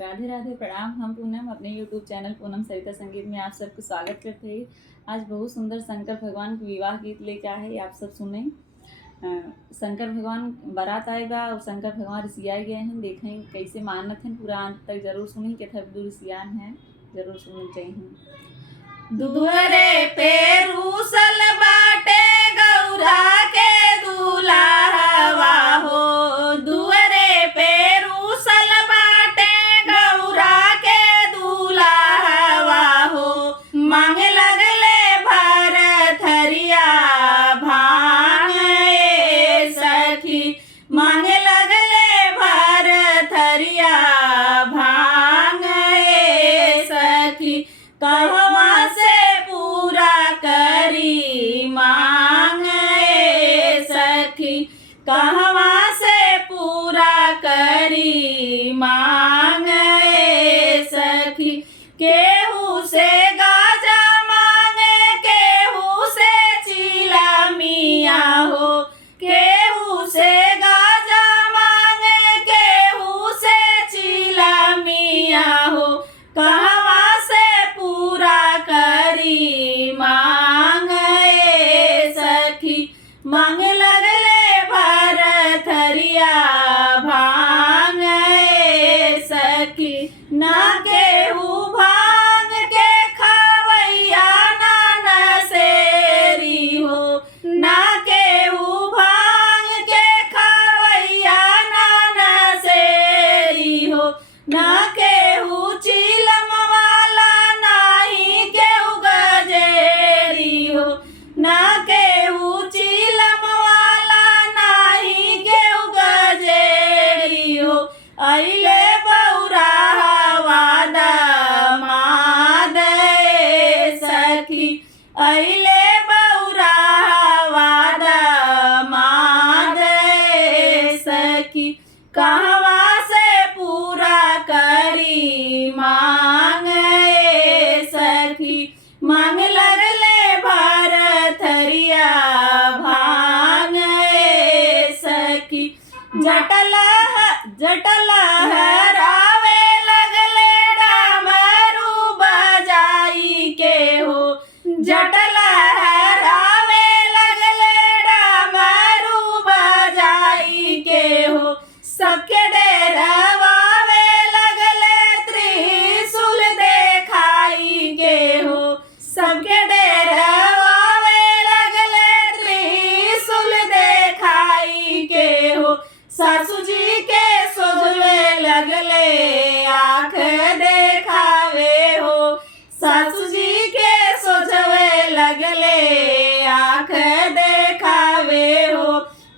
राधे राधे प्रणाम। हम पूनम अपने YouTube चैनल पूनम सरिता संगीत में आप सबको स्वागत करते हैं। आज बहुत सुंदर शंकर भगवान के विवाह गीत लेके आए हैं, आप सब सुने। शंकर भगवान बारात आएगा और शंकर भगवान रिसियाए गए हैं। देखें कैसे मानत हैं, पूरा अंत तक जरूर सुनी के थे रिसियान हैं, जरूर सुननी चाहिए। दुअरे पे रूसल बाटे गौरा के दूल्हा हो, दुअरे पे रूसल बाटे गौरा के दूल्हा हो। मांग लगले भरथरिया भांग ए सखी, मांग लगले भरथरिया भांग ए सखी। कहवा से पूरा करी मांग ए सखी, कहवा से पूरा करी मांग ए सखी। केहू से गाजा मांगे, केहू से चिला मिया हो, केहू से गाजा मांगे, केहू से चिला मिया हो। कहवा से पूरा करी मांग ए सखी, मांग लगले भरथरिया भांग ए सखी। ना केहू भांग के खवैया ना नसेरी हो, ना केहू भांग के खवैया ना नसेरी हो। ना केहू चिलम वाला नाही केहू गजेरी हो, ना केहू चिलम वाला नाही केहू गजेरी हो। अइले बौरा वादा माद ए सखी, अइले बौरा वादा माद ए सखी। कहवा से पूरा करी मांग ए सखी, मांग लगले भरथरिया भांग ए सखी। जटल हरावे लगले डामरू बजाई के हो, जटल हरावे लगले डामरू बजाई के हो। सबके डेरवावे लगले त्रिशूल देखाई के हो, सबके डेरवावे लगले त्रिशूल देखाई के हो। सासू जी के सोझवे लगले आँख देखावे हो, सासू जी के सोझवे लगले आँख देखावे हो।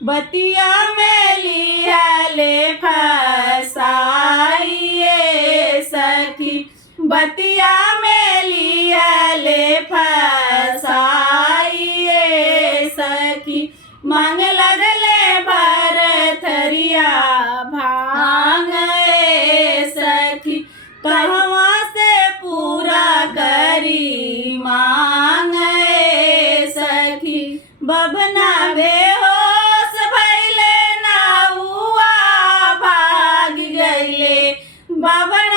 बतिया में लियाले फसाई ए सखी, बतिया में लियाले फसाई ए सखी। मांग लगले भरथरिया भांग ए सखी, कहवा से पूरा करी मांग ए सखी। बबना बेहोश भइले नाउआ भाग गइले, बबना